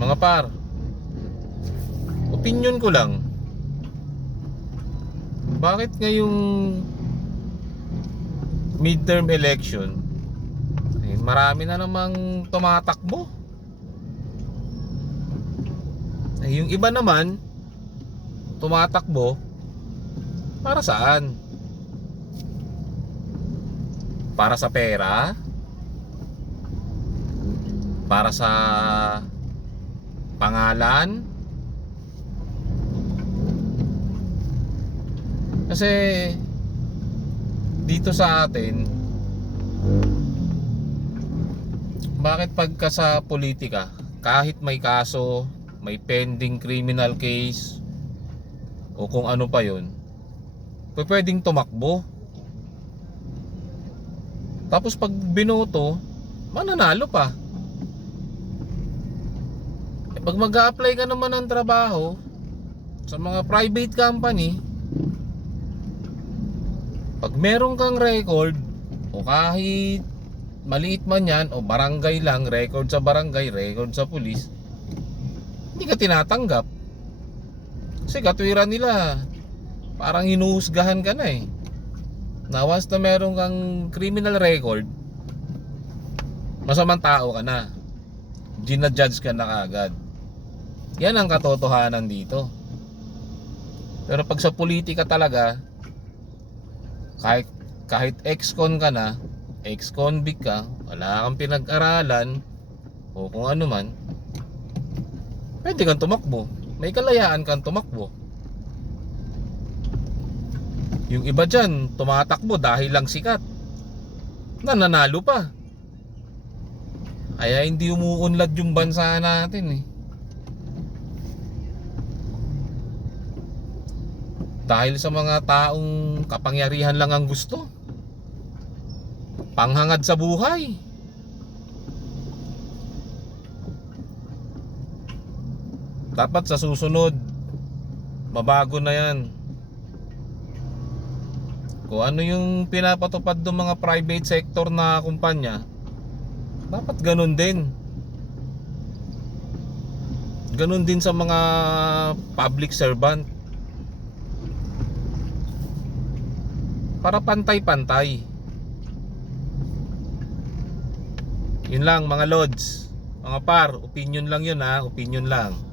Mga par, opinion ko lang, bakit ngayong midterm election marami na namang tumatakbo? Yung iba naman tumatakbo para saan? Para sa pera? Para sa pangalan? Kasi dito sa atin, bakit pagka sa politika, kahit may kaso, may pending criminal case o kung ano pa yun, pwedeng tumakbo, tapos pag binoto mananalo pa. Pag mag-a-apply ka naman ng trabaho sa mga private company, pag meron kang record o kahit maliit man yan o barangay lang, record sa barangay, record sa pulis, hindi ka tinatanggap. Kasi katwiran nila, parang hinuhusgahan ka na eh, na once na meron kang criminal record, masamang tao ka na, ginajudge ka na kaagad. Yan ang katotohanan dito. Pero pag sa politika talaga, kahit ex-con ka na, ex-convict ka, wala kang pinag-aralan o kung ano man, pwede kang tumakbo. May kalayaan kang tumakbo. Yung iba dyan tumatakbo dahil lang sikat, nananalo pa. Kaya hindi umuunlad yung bansa natin eh. Dahil sa mga taong kapangyarihan lang ang gusto, panghangad sa buhay. Dapat sa susunod, mabago na yan. Kung ano yung pinapatupad ng mga private sector na kumpanya, dapat ganun din. Ganun din sa mga public servant. Para pantay-pantay. Yun lang mga lods. Mga par, opinion lang yun ha, opinion lang.